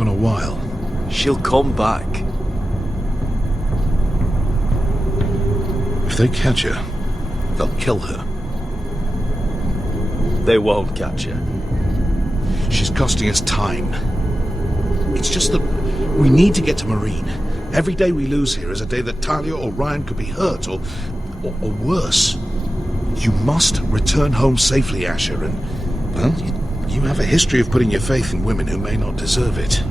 gone a while. She'll come back. If they catch her, they'll kill her. They won't catch her. She's costing us time. It's just that we need to get to Marine. Every day we lose here is a day that Talia or Ryan could be hurt, or worse. You must return home safely, Asher, and, well, you have a history of putting your faith in women who may not deserve it.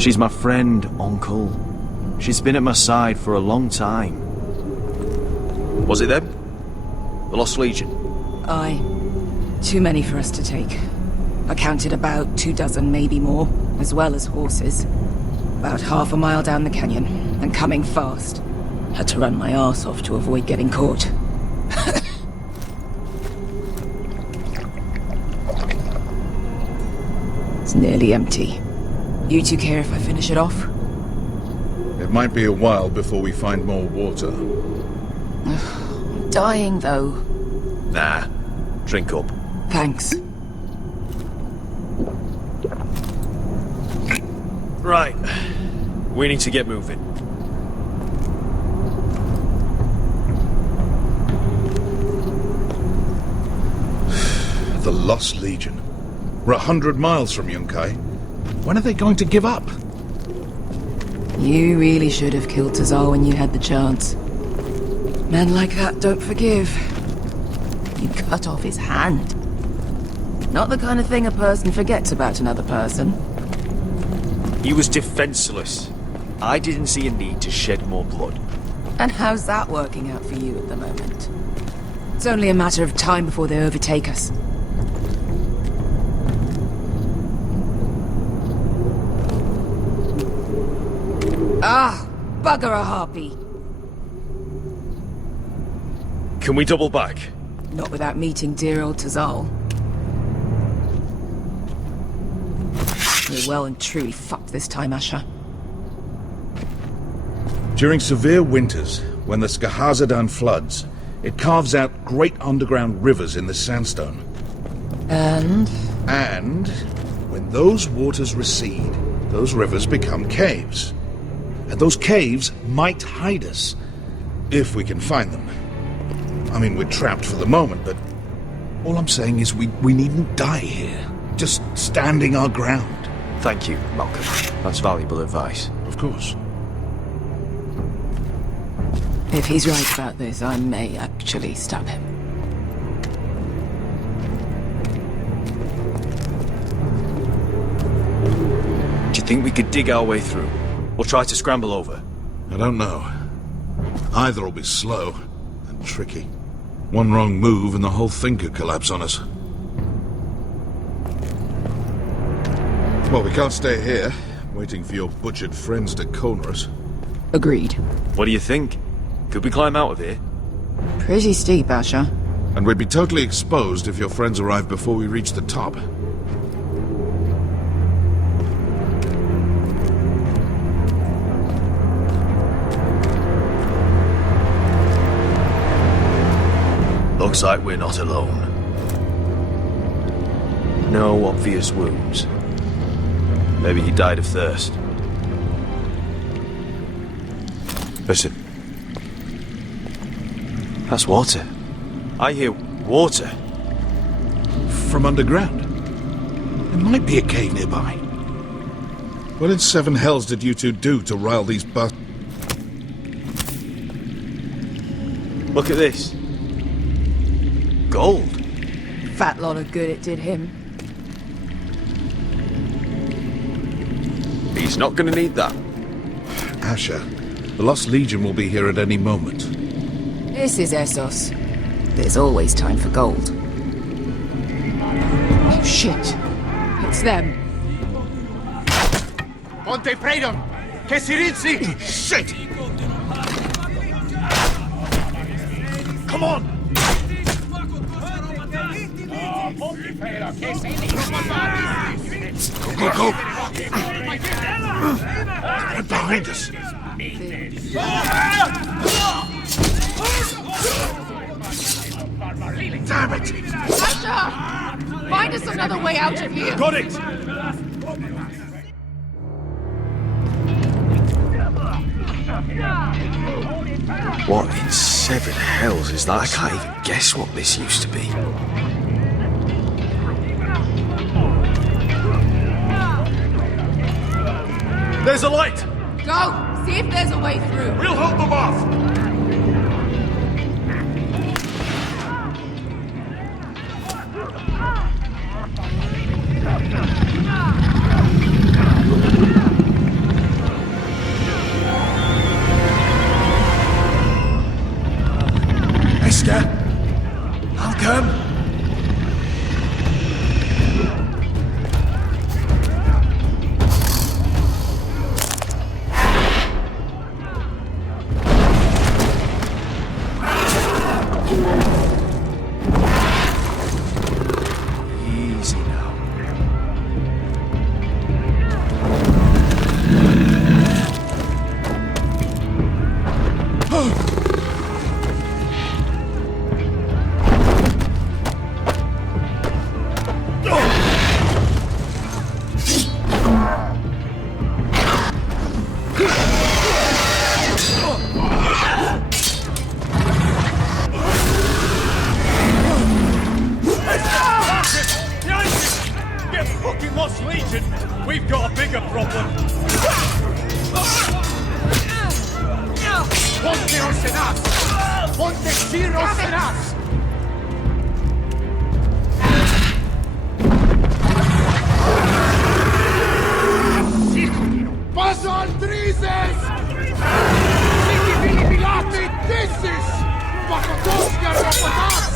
She's my friend, Uncle. She's been at my side for a long time. Was it them? The Lost Legion? Aye. Too many for us to take. I counted about 24, maybe more, as well as horses. About half a mile down the canyon, and coming fast. Had to run my arse off to avoid getting caught. It's nearly empty. You two care if I finish it off? It might be a while before we find more water. I'm dying, though. Nah. Drink up. Thanks. Right. We need to get moving. The Lost Legion. We're 100 miles from Yunkai. When are they going to give up? You really should have killed Tazal when you had the chance. Men like that don't forgive. You cut off his hand. Not the kind of thing a person forgets about another person. He was defenseless. I didn't see a need to shed more blood. And how's that working out for you at the moment? It's only a matter of time before they overtake us. Ah, bugger a harpy. Can we double back? Not without meeting dear old Tazal. We're well and truly fucked this time, Asher. During severe winters, when the Skahazadan floods, it carves out great underground rivers in the sandstone. And when those waters recede, those rivers become caves. And those caves might hide us, if we can find them. I mean, we're trapped for the moment, but all I'm saying is we needn't die here. Just standing our ground. Thank you, Malcolm. That's valuable advice. Of course. if he's right about this, I may actually stab him. Do you think we could dig our way through? Or try to scramble over? I don't know. Either will be slow and tricky. One wrong move and the whole thing could collapse on us. Well, we can't stay here, waiting for your butchered friends to corner us. Agreed. What do you think? Could we climb out of here? Pretty steep, Asher. And we'd be totally exposed if your friends arrived before we reached the top. Looks like we're not alone. No obvious wounds. Maybe he died of thirst. Listen. That's water. I hear water. From underground. There might be a cave nearby. What in seven hells did you two do to rile these Look at this. Gold. Fat lot of good it did him. He's not gonna need that. Asher, the Lost Legion will be here at any moment. This is Essos. There's always time for gold. Oh shit. It's them. Ponte Freedom! Che si rizzi! Shit! Come on! Go, go, go! Right behind us! Damn it! Asher! Find us another way out of here! Got it! What in seven hells is that? I can't even guess what this used to be. There's a light! Go! See if there's a way through! We'll hold them off! Esther? Malcolm? Easy now. Get fucking lost, Legion! We've got a bigger problem! Ponteos en us! Ponte giros en us! Paso al Trises! Siki Vili Pilate Tesis! Pakotoska Rapatas!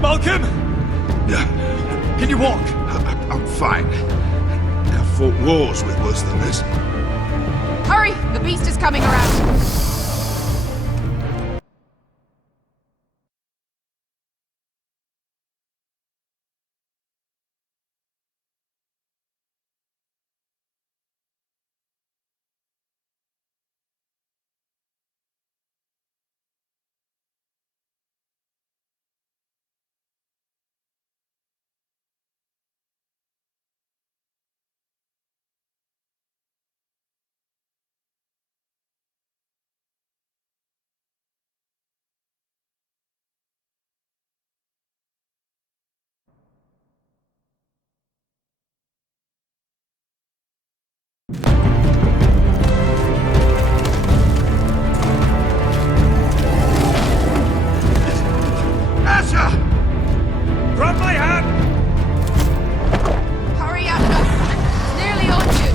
Malcolm! Can you walk? I'm fine. I've fought wars with worse than this. Hurry! The beast is coming around! Grab my hand! Hurry, Asher! It's nearly on you!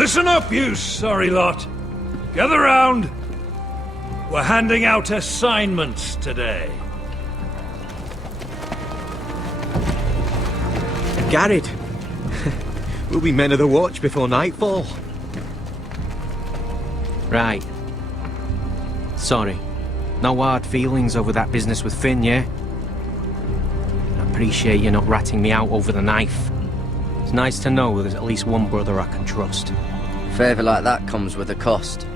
Listen up, you sorry lot. Gather round. We're handing out assignments today. Garrett. We'll be men of the watch before nightfall. Right. Sorry. No hard feelings over that business with Finn, yeah? I appreciate you not ratting me out over the knife. It's nice to know there's at least one brother I can trust. Favour like that comes with a cost.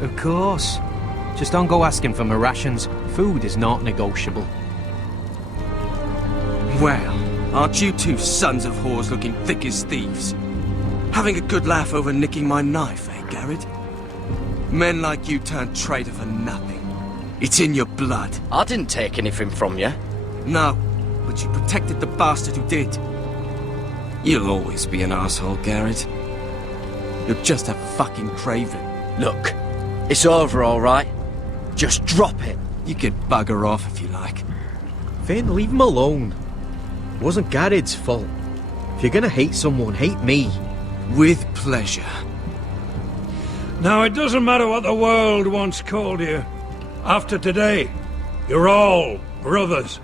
Of course. Just don't go asking for my rations. Food is not negotiable. Well, aren't you two sons of whores looking thick as thieves? Having a good laugh over nicking my knife, eh, Garrett? Men like you turn traitor for nothing. It's in your blood. I didn't take anything from you. No, but you protected the bastard who did. You'll always be an asshole, Garrett. You're just a fucking craven. Look, it's over, all right? Just drop it. You can bugger off if you like. Finn, leave him alone. It wasn't Garrett's fault. If you're gonna hate someone, hate me. With pleasure. Now, it doesn't matter what the world once called you. After today, you're all brothers.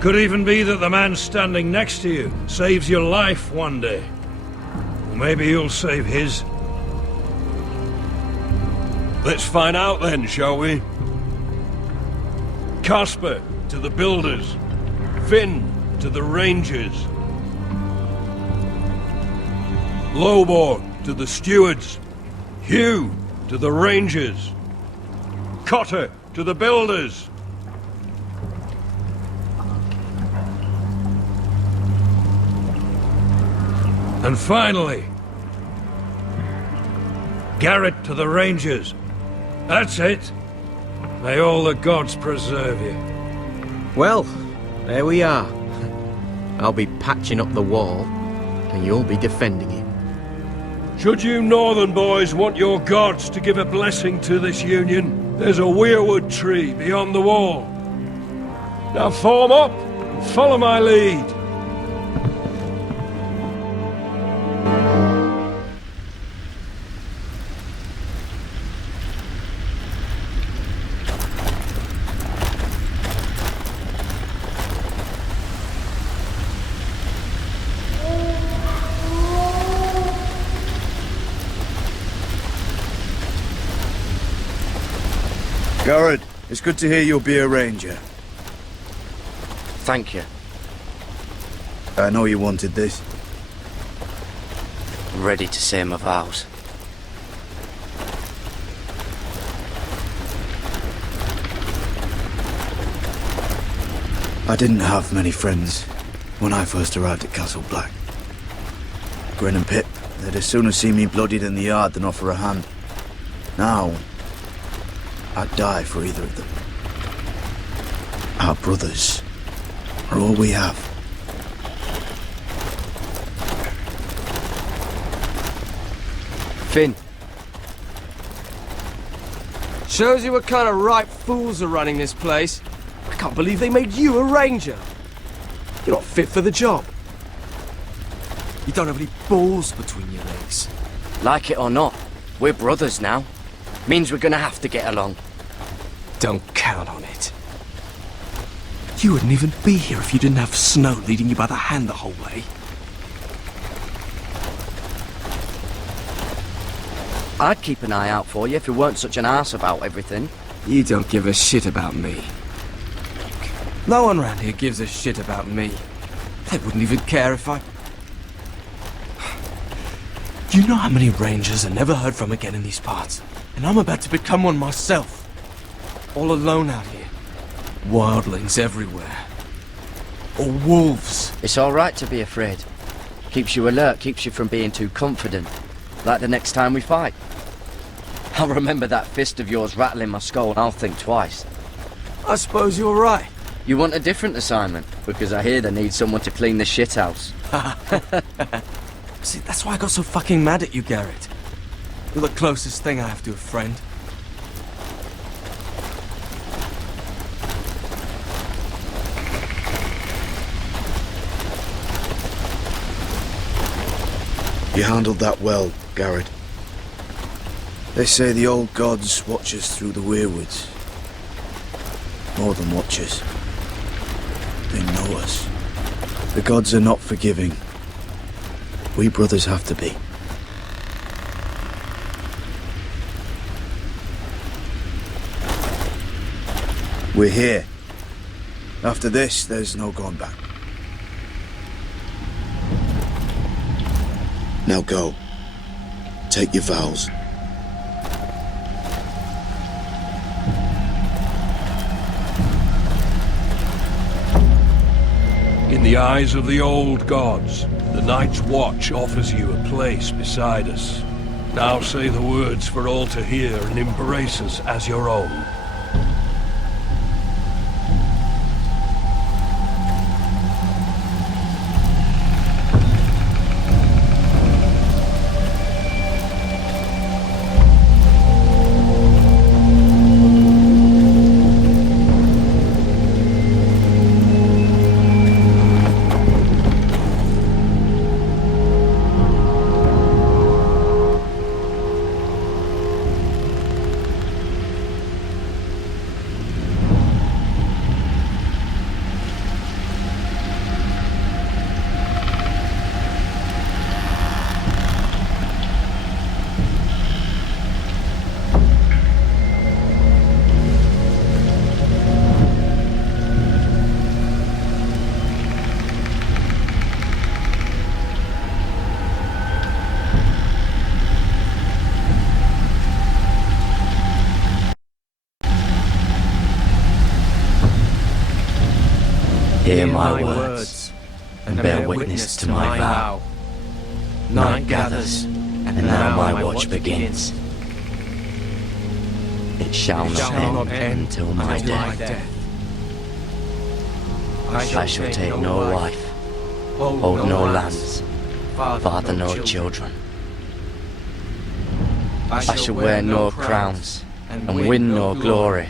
Could even be that the man standing next to you saves your life one day. Or maybe you'll save his. Let's find out then, shall we? Casper to the builders. Finn to the rangers. Lobor to the stewards. Hugh to the rangers. Cotter to the builders. And finally, Garrett to the rangers. That's it. May all the gods preserve you. Well, there we are. I'll be patching up the wall, and you'll be defending it. Should you northern boys want your gods to give a blessing to this union, there's a weirwood tree beyond the wall. Now form up and follow my lead. Garrett, it's good to hear you'll be a ranger. Thank you. I know you wanted this. I'm ready to say my vows. I didn't have many friends when I first arrived at Castle Black. Grin and Pip, they'd as soon as see me bloodied in the yard than offer a hand. Now, I'd die for either of them. Our brothers are all we have. Finn. Shows you what kind of ripe fools are running this place. I can't believe they made you a ranger. You're not fit for the job. You don't have any balls between your legs. Like it or not, we're brothers now. Means we're gonna have to get along. Don't count on it. You wouldn't even be here if you didn't have Snow leading you by the hand the whole way. I'd keep an eye out for you if you weren't such an arse about everything. You don't give a shit about me. No one around here gives a shit about me. They wouldn't even care if I... You know how many rangers are never heard from again in these parts? And I'm about to become one myself. All alone out here. Wildlings everywhere. Or wolves. It's all right to be afraid. Keeps you alert, keeps you from being too confident. Like the next time we fight. I'll remember that fist of yours rattling my skull and I'll think twice. I suppose you're right. You want a different assignment? Because I hear they need someone to clean the shithouse. See, that's why I got so fucking mad at you, Garrett. You're the closest thing I have to a friend. You handled that well, Garrett. They say the old gods watch us through the weirwoods. More than watch us. They know us. The gods are not forgiving. We brothers have to be. We're here. After this, there's no going back. Now go. Take your vows. In the eyes of the old gods, the Night's Watch offers you a place beside us. Now say the words for all to hear and embrace us as your own. Hear my words, and bear witness to my vow. Night gathers, and now my watch begins. It shall not end until my death. I shall take no wife, hold no lands, father no children. I shall wear no crowns, and win no glory.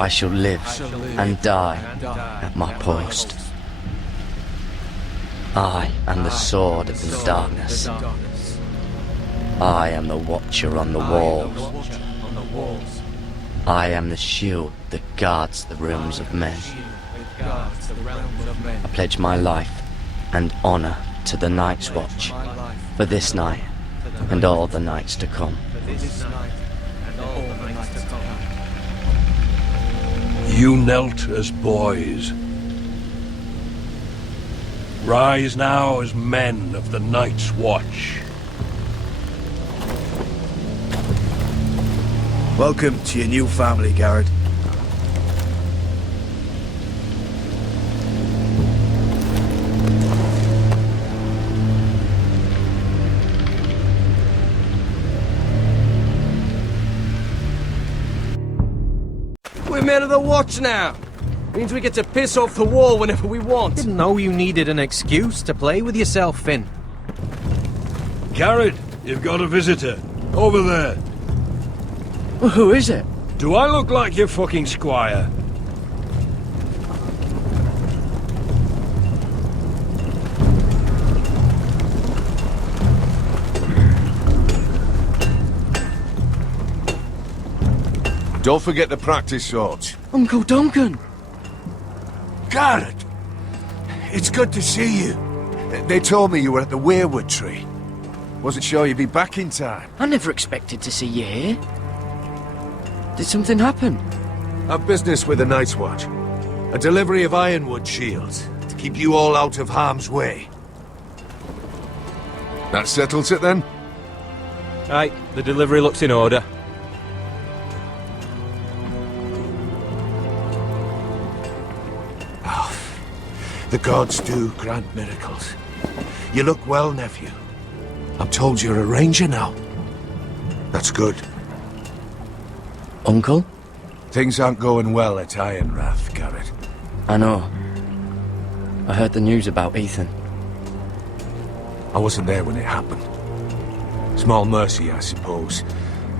I shall live and die at my post. I am the sword of the darkness. I am the watcher on the walls. I am the shield that guards the realms of men. I pledge my life and honor to the Night's Watch for this night and all the nights to come. You knelt as boys. Rise now as men of the Night's Watch. Welcome to your new family, Garrett. We're men of the Watch now. Means we get to piss off the wall whenever we want. Didn't know you needed an excuse to play with yourself, Finn. Garrett, you've got a visitor. Over there. Well, who is it? Do I look like your fucking squire? Don't forget the practice swords. Uncle Duncan! Garrett! It's good to see you. They told me you were at the weirwood tree. Wasn't sure you'd be back in time. I never expected to see you here. Did something happen? I've business with the Night's Watch. A delivery of ironwood shields to keep you all out of harm's way. That settles it then? Right, the delivery looks in order. The gods do grant miracles. You look well, nephew. I'm told you're a ranger now. That's good. Uncle? Things aren't going well at Ironrath, Garrett. I know. I heard the news about Ethan. I wasn't there when it happened. Small mercy, I suppose,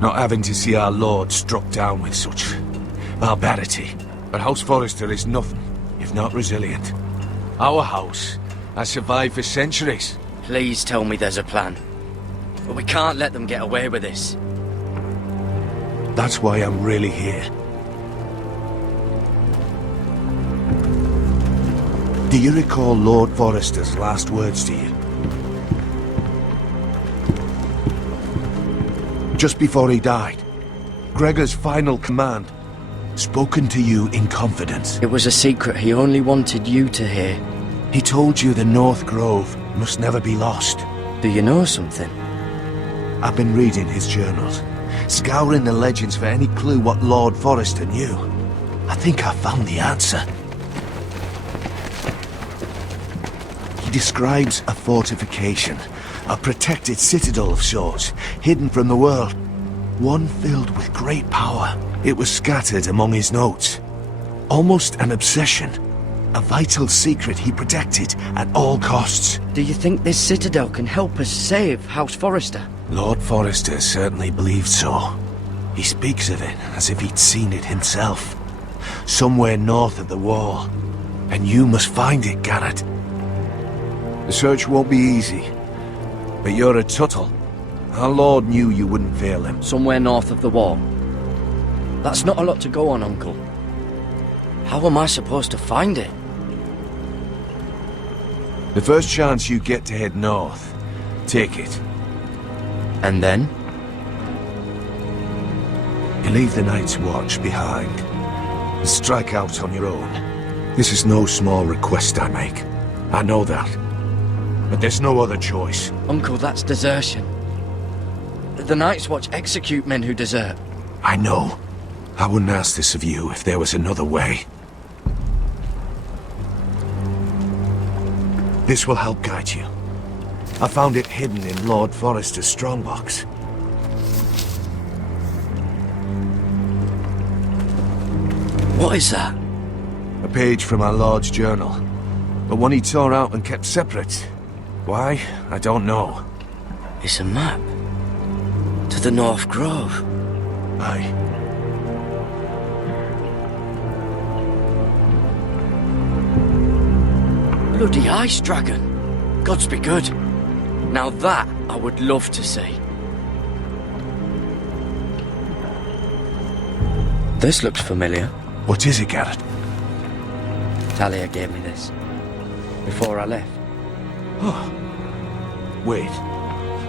not having to see our lord struck down with such barbarity. But House Forrester is nothing, if not resilient. Our house has survived for centuries. Please tell me there's a plan. But we can't let them get away with this. That's why I'm really here. Do you recall Lord Forrester's last words to you? Just before he died, Gregor's final command, spoken to you in confidence. It was a secret he only wanted you to hear. He told you the North Grove must never be lost. Do you know something? I've been reading his journals, scouring the legends for any clue what Lord Forrester knew. I think I found the answer. He describes a fortification, a protected citadel of sorts, hidden from the world. One filled with great power. It was scattered among his notes. Almost an obsession. A vital secret he protected at all costs. Do you think this citadel can help us save House Forrester? Lord Forrester certainly believed so. He speaks of it as if he'd seen it himself. Somewhere north of the wall. And you must find it, Garrett. The search won't be easy. But you're a Tuttle. Our Lord knew you wouldn't fail him. Somewhere north of the wall. That's not a lot to go on, Uncle. How am I supposed to find it? The first chance you get to head north, take it. And then? You leave the Night's Watch behind and strike out on your own. This is no small request I make. I know that. But there's no other choice. Uncle, that's desertion. The Night's Watch execute men who desert. I know. I wouldn't ask this of you if there was another way. This will help guide you. I found it hidden in Lord Forrester's strongbox. What is that? A page from our Lord's journal. But one he tore out and kept separate. Why? I don't know. It's a map. To the North Grove. Aye. Bloody ice dragon. Gods be good. Now that I would love to see. This looks familiar. What is it, Garrett? Talia gave me this. Before I left. Oh. Wait.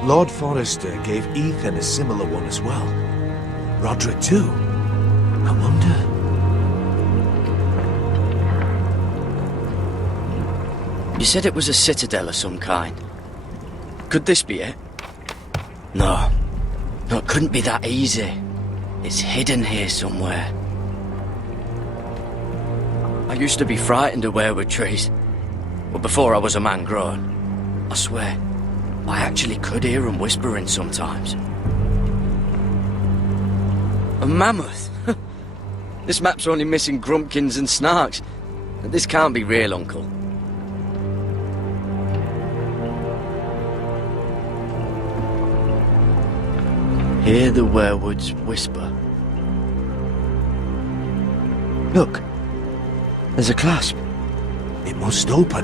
Lord Forrester gave Ethan a similar one as well. Roderick too. I wonder... You said it was a citadel of some kind. Could this be it? No. No, it couldn't be that easy. It's hidden here somewhere. I used to be frightened of weirwood trees. But before I was a man grown, I swear, I actually could hear them whispering sometimes. A mammoth? This map's only missing grumpkins and snarks. This can't be real, Uncle. Hear the weirwoods whisper. Look, there's a clasp. It must open.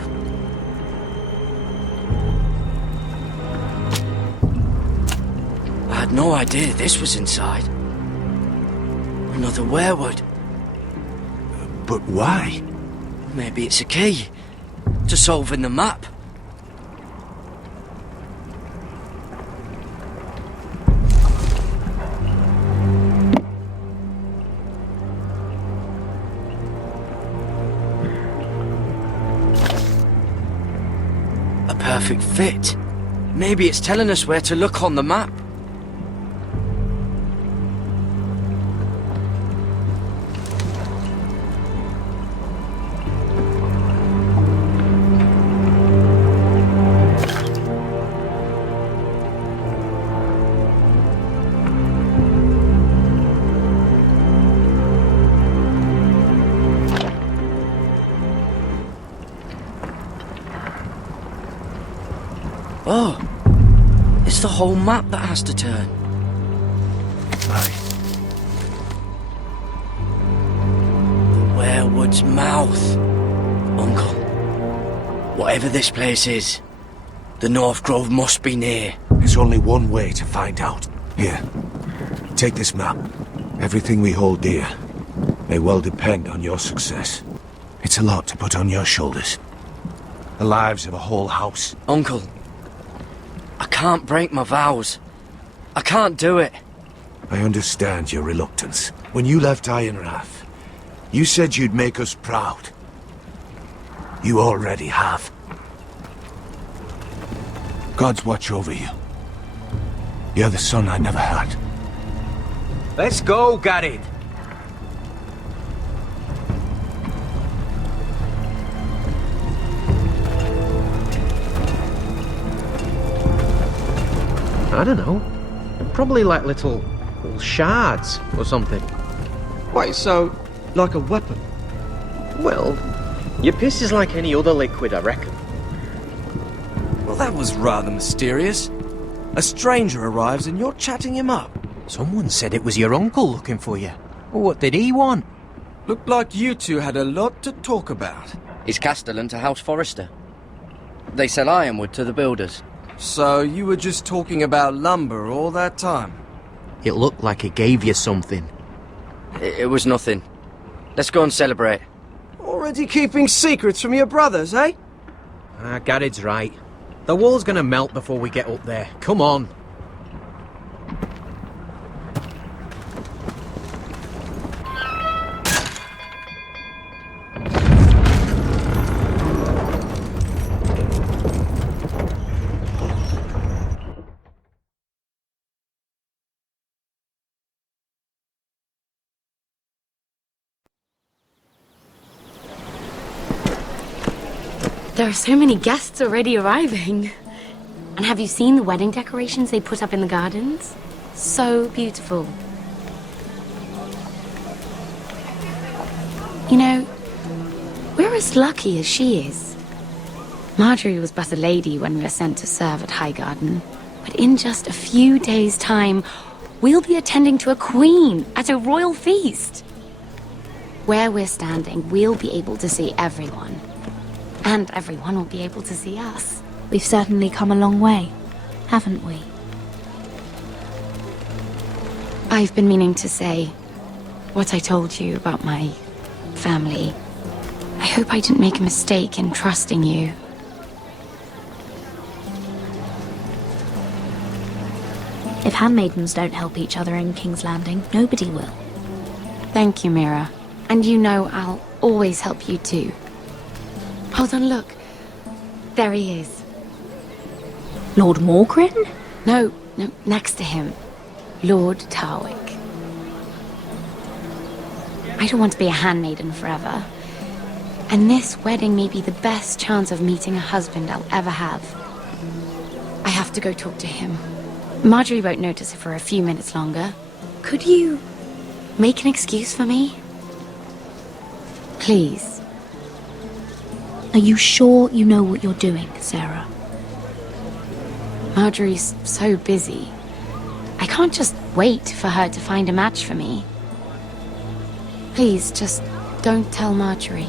I had no idea this was inside. Another weirwood. But why? Maybe it's a key to solving the map. A perfect fit. Maybe it's telling us where to look on the map. Oh, it's the whole map that has to turn. Aye. The weirwood's mouth. Uncle, whatever this place is, The North Grove must be near. There's only one way to find out. Here, take this map. Everything we hold dear may well depend on your success. It's a lot to put on your shoulders. The lives of a whole house. Uncle, I can't break my vows. I can't do it. I understand your reluctance. When you left Ironrath, you said you'd make us proud. You already have. Gods watch over you. You're the son I never had. Let's go, Garrett. I don't know. Probably like little shards or something. Wait, so, like a weapon? Well, your piss is like any other liquid, I reckon. Well, that was rather mysterious. A stranger arrives and you're chatting him up. Someone said it was your uncle looking for you. What did he want? Looked like you two had a lot to talk about. Is Castellan to House Forrester? They sell ironwood to the builders. So you were just talking about lumber all that time? It looked like he gave you something. It was nothing. Let's go and celebrate. Already keeping secrets from your brothers, eh? Garrett's right. The wall's gonna melt before we get up there. Come on. There are so many guests already arriving. And have you seen the wedding decorations they put up in the gardens? So beautiful. You know, we're as lucky as she is. Marjorie was but a lady when we were sent to serve at Highgarden. But in just a few days' time, we'll be attending to a queen at a royal feast. Where we're standing, we'll be able to see everyone. And everyone will be able to see us. We've certainly come a long way, haven't we? I've been meaning to say what I told you about my family. I hope I didn't make a mistake in trusting you. If handmaidens don't help each other in King's Landing, nobody will. Thank you, Mira. And you know I'll always help you too. Hold on, look. There he is. Lord Morgrin? No, next to him. Lord Tarwick. I don't want to be a handmaiden forever. And this wedding may be the best chance of meeting a husband I'll ever have. I have to go talk to him. Marjorie won't notice it for a few minutes longer. Could you make an excuse for me? Please. Are you sure you know what you're doing, Sarah? Marjorie's so busy. I can't just wait for her to find a match for me. Please, just don't tell Marjorie.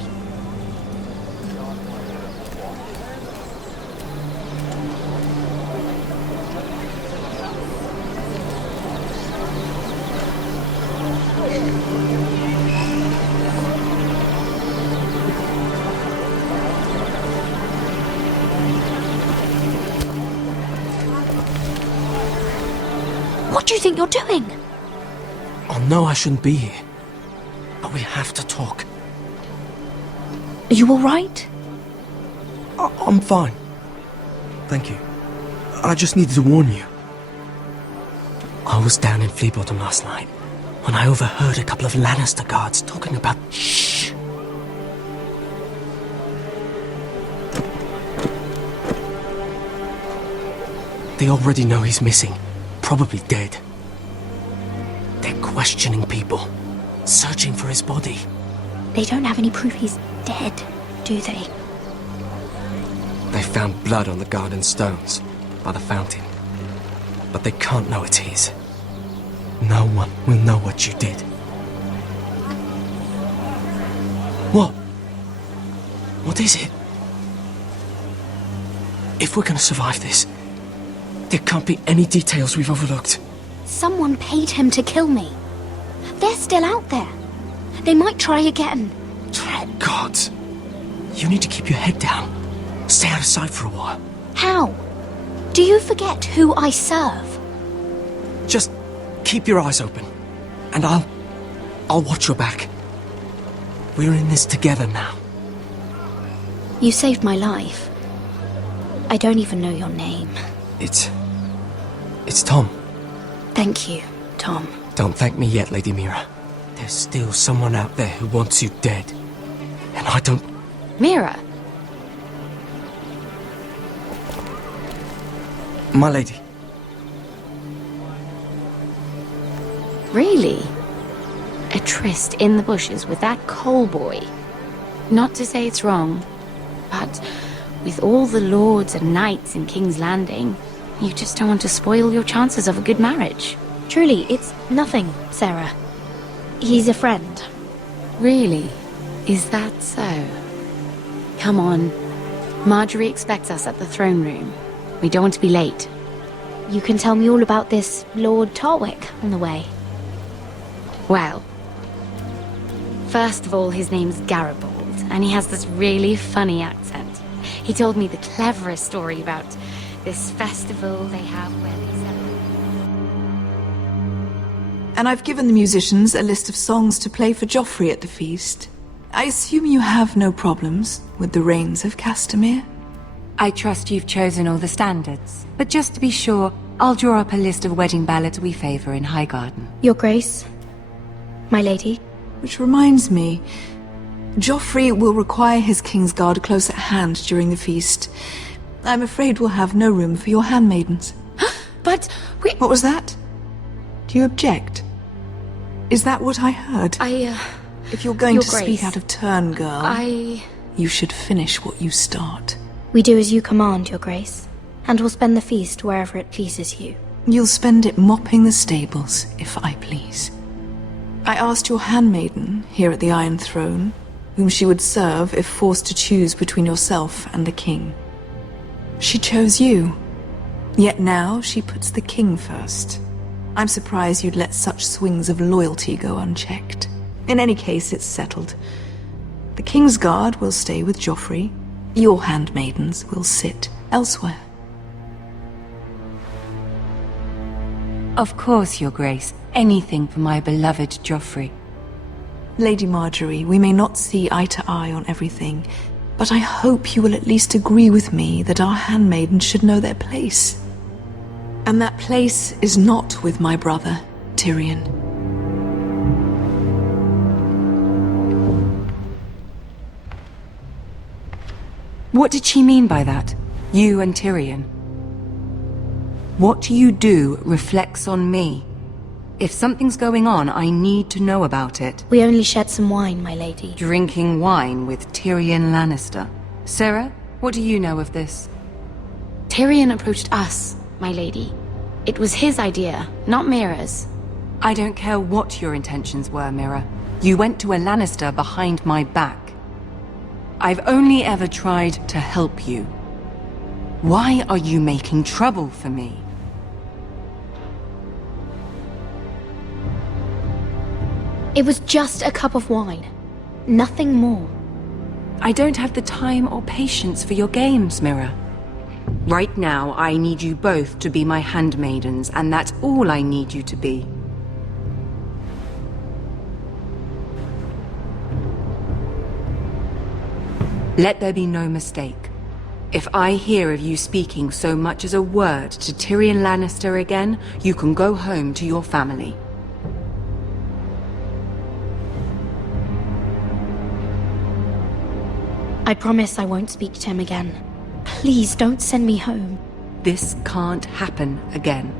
What do you think you're doing? Oh no, I shouldn't be here. But we have to talk. Are you all right? I'm fine. Thank you. I just needed to warn you. I was down in Fleabottom last night when I overheard a couple of Lannister guards talking about... Shh! They already know he's missing. Probably dead. They're questioning people. Searching for his body. They don't have any proof he's dead, do they? They found blood on the garden stones by the fountain. But they can't know it's his. No one will know what you did. What? What is it? If we're gonna survive this, there can't be any details we've overlooked. Someone paid him to kill me. They're still out there. They might try again. Gods. You need to keep your head down. Stay out of sight for a while. How? Do you forget who I serve? Just keep your eyes open. And I'll watch your back. We're in this together now. You saved my life. I don't even know your name. It's Tom. Thank you, Tom. Don't thank me yet, Lady Mira. There's still someone out there who wants you dead. And I don't... Mira? My lady. Really? A tryst in the bushes with that coal boy? Not to say it's wrong, but with all the lords and knights in King's Landing, you just don't want to spoil your chances of a good marriage. Truly, it's nothing, Sarah. He's a friend. Really? Is that so? Come on. Marjorie expects us at the throne room. We don't want to be late. You can tell me all about this Lord Tarwick on the way. Well, first of all, his name's Garibald, and he has this really funny accent. He told me the cleverest story about this festival they have where they celebrate. And I've given the musicians a list of songs to play for Joffrey at the feast. I assume you have no problems with the Rains of Castamere? I trust you've chosen all the standards, but just to be sure, I'll draw up a list of wedding ballads we favor in Highgarden. Your Grace, my lady. Which reminds me, Joffrey will require his Kingsguard close at hand during the feast. I'm afraid we'll have no room for your handmaidens. But we... What was that? Do you object? Is that what I heard? If you're going Your to Grace, speak out of turn, girl, you should finish what you start. We do as you command, Your Grace, and we'll spend the feast wherever it pleases you. You'll spend it mopping the stables, if I please. I asked your handmaiden here at the Iron Throne whom she would serve if forced to choose between yourself and the king. She chose you. Yet now she puts the king first. I'm surprised you'd let such swings of loyalty go unchecked. In any case, it's settled. The Kingsguard will stay with Joffrey. Your handmaidens will sit elsewhere. Of course, Your Grace. Anything for my beloved Joffrey. Lady Marjorie, we may not see eye to eye on everything, but I hope you will at least agree with me that our handmaidens should know their place. And that place is not with my brother, Tyrion. What did she mean by that? You and Tyrion? What you do reflects on me. If something's going on, I need to know about it. We only shed some wine, my lady. Drinking wine with Tyrion Lannister. Sarah, what do you know of this? Tyrion approached us, my lady. It was his idea, not Mira's. I don't care what your intentions were, Mira. You went to a Lannister behind my back. I've only ever tried to help you. Why are you making trouble for me? It was just a cup of wine. Nothing more. I don't have the time or patience for your games, Mira. Right now, I need you both to be my handmaidens, and that's all I need you to be. Let there be no mistake. If I hear of you speaking so much as a word to Tyrion Lannister again, you can go home to your family. I promise I won't speak to him again. Please don't send me home. This can't happen again.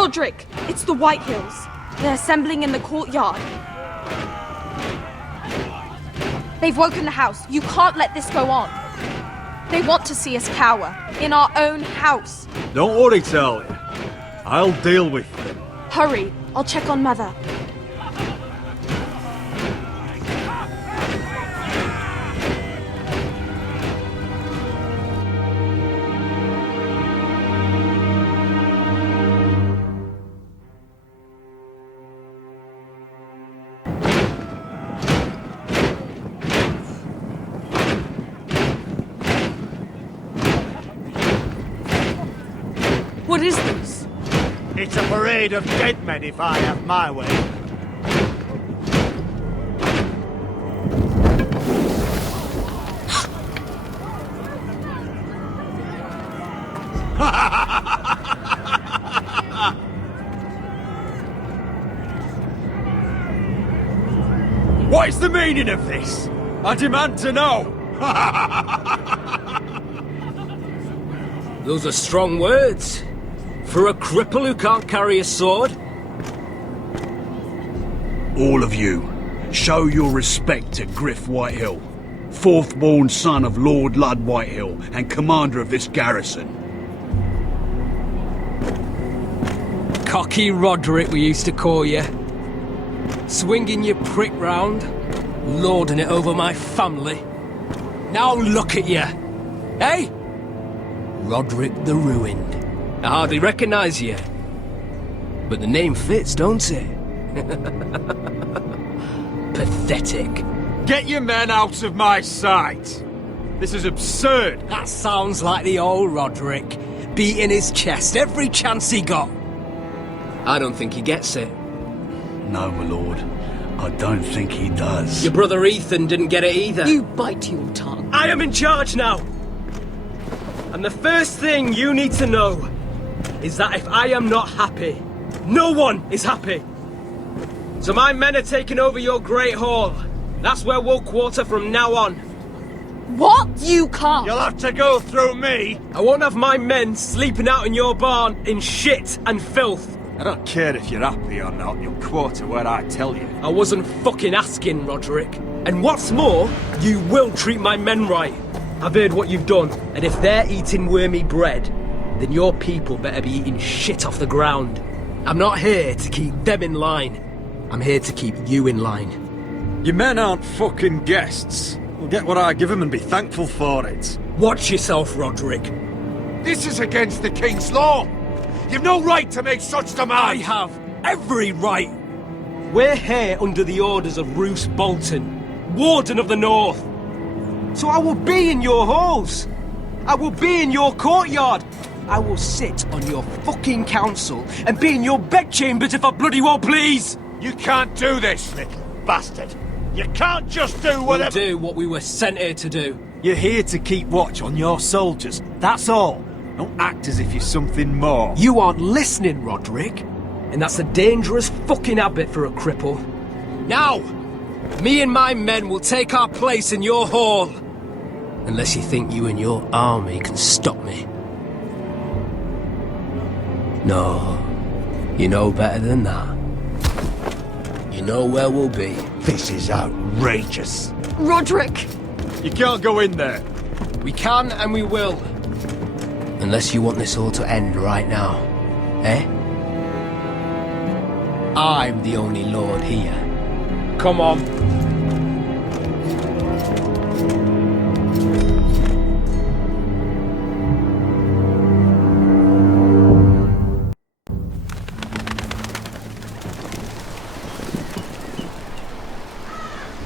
Roderick, it's the Whitehills. They're assembling in the courtyard. They've woken the house. You can't let this go on. They want to see us cower. In our own house. Don't worry, Talia. I'll deal with them. Hurry. I'll check on Mother. What is this? It's a parade of dead men if I have my way. What is the meaning of this? I demand to know! Those are strong words. For a cripple who can't carry a sword? All of you, show your respect to Griff Whitehill, fourth-born son of Lord Lud Whitehill and commander of this garrison. Cocky Roderick, we used to call you. Swinging your prick round, lording it over my family. Now look at you, eh? Roderick the Ruined. I hardly recognise you. But the name fits, don't it? Pathetic. Get your men out of my sight! This is absurd! That sounds like the old Roderick, beating his chest every chance he got. I don't think he gets it. No, my lord. I don't think he does. Your brother Ethan didn't get it either. You bite your tongue. I am in charge now! And the first thing you need to know is that if I am not happy, no one is happy. So my men are taking over your Great Hall. That's where we'll quarter from now on. What? You can't. You'll have to go through me. I won't have my men sleeping out in your barn in shit and filth. I don't care if you're happy or not, you'll quarter where I tell you. I wasn't fucking asking, Roderick. And what's more, you will treat my men right. I've heard what you've done, and if they're eating wormy bread, then your people better be eating shit off the ground. I'm not here to keep them in line. I'm here to keep you in line. Your men aren't fucking guests. We'll get what I give them and be thankful for it. Watch yourself, Roderick. This is against the King's law. You've no right to make such demands. I have every right. We're here under the orders of Roose Bolton, Warden of the North. So I will be in your halls. I will be in your courtyard. I will sit on your fucking council and be in your bedchambers if I bloody well please. You can't do this, little bastard. You can't just do whatever... We'll do what we were sent here to do. You're here to keep watch on your soldiers. That's all. Don't act as if you're something more. You aren't listening, Roderick. And that's a dangerous fucking habit for a cripple. Now, me and my men will take our place in your hall. Unless you think you and your army can stop me. No, you know better than that. You know where we'll be. This is outrageous. Roderick! You can't go in there. We can and we will. Unless you want this all to end right now. Eh? I'm the only lord here. Come on.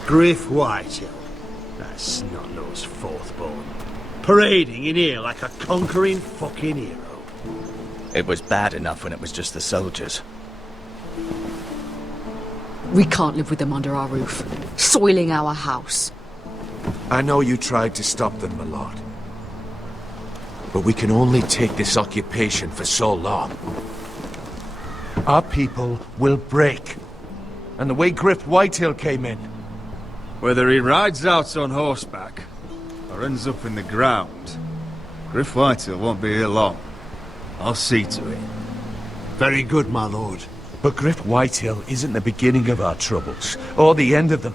Griff Whitehill. That's not those fourth-born. Parading in here like a conquering fucking hero. It was bad enough when it was just the soldiers. We can't live with them under our roof, soiling our house. I know you tried to stop them, my lord. But we can only take this occupation for so long. Our people will break. And the way Griff Whitehill came in... Whether he rides out on horseback or ends up in the ground, Griff Whitehill won't be here long. I'll see to it. Very good, my lord. But Griff Whitehill isn't the beginning of our troubles, or the end of them.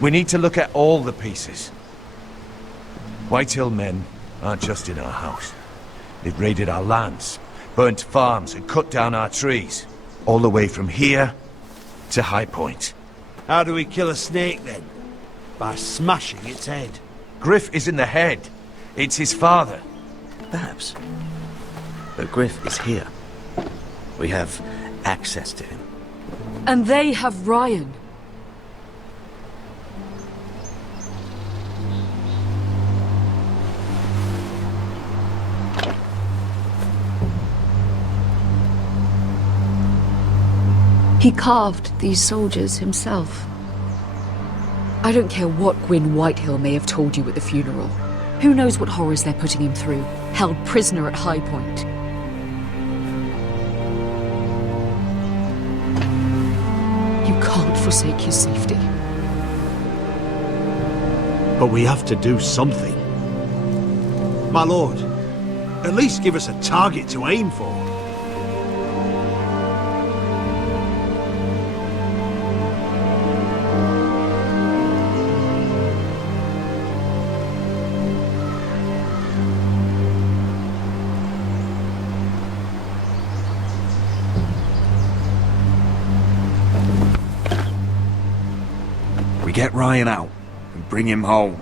We need to look at all the pieces. Whitehill men aren't just in our house. They've raided our lands, burnt farms and cut down our trees. All the way from here to High Point. How do we kill a snake, then? By smashing its head. Griff isn't the head. It's his father. Perhaps. But Griff is here. We have access to him. And they have Ryan. He carved these soldiers himself. I don't care what Gwyn Whitehill may have told you at the funeral. Who knows what horrors they're putting him through, held prisoner at High Point. You can't forsake his safety. But we have to do something. My lord, at least give us a target to aim for. Get Ryan out and bring him home.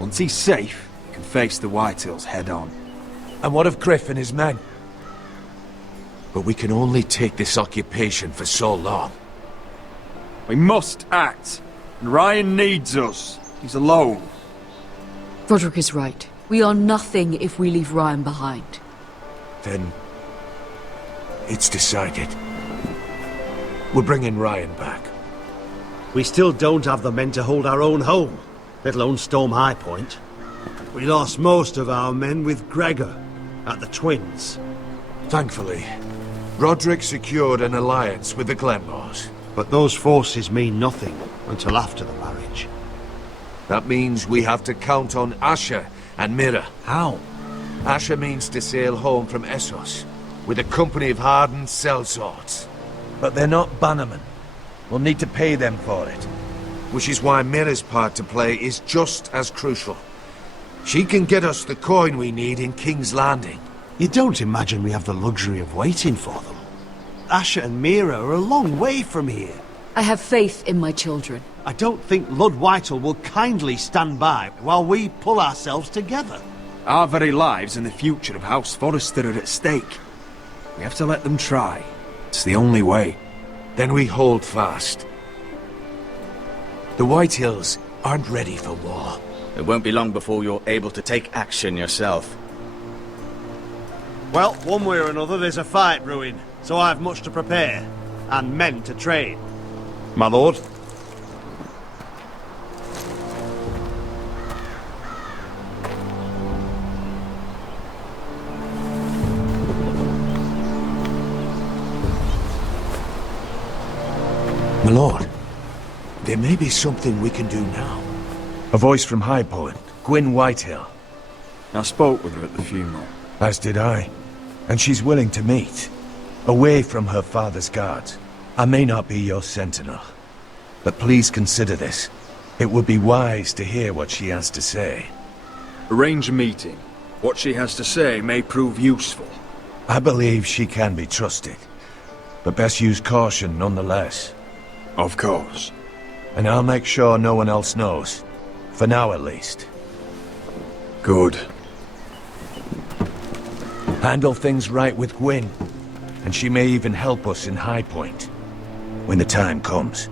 Once he's safe, he can face the Whitehills head on. And what of Griff and his men? But we can only take this occupation for so long. We must act, and Ryan needs us. He's alone. Roderick is right. We are nothing if we leave Ryan behind. Then it's decided. We're bringing Ryan back. We still don't have the men to hold our own home, let alone storm High Point. We lost most of our men with Gregor at the Twins. Thankfully, Roderick secured an alliance with the Glenmores. But those forces mean nothing until after the marriage. That means we have to count on Asher and Mira. How? Asher means to sail home from Essos with a company of hardened sellswords. But they're not bannermen. We'll need to pay them for it. Which is why Mira's part to play is just as crucial. She can get us the coin we need in King's Landing. You don't imagine we have the luxury of waiting for them? Asher and Mira are a long way from here. I have faith in my children. I don't think Lud Whitehill will kindly stand by while we pull ourselves together. Our very lives and the future of House Forrester are at stake. We have to let them try. It's the only way. Then we hold fast. The Whitehills aren't ready for war. It won't be long before you're able to take action yourself. Well, one way or another there's a fight brewing, so I've much to prepare, and men to train. My lord? My lord, there may be something we can do now. A voice from High Point, Gwyn Whitehill. I spoke with her at the funeral. As did I. And she's willing to meet. Away from her father's guards. I may not be your sentinel. But please consider this. It would be wise to hear what she has to say. Arrange a meeting. What she has to say may prove useful. I believe she can be trusted. But best use caution nonetheless. Of course. And I'll make sure no one else knows. For now, at least. Good. Handle things right with Gwyn. And she may even help us in High Point. When the time comes.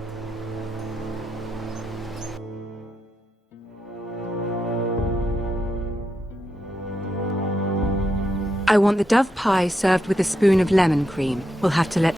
I want the dove pie served with a spoon of lemon cream. We'll have to let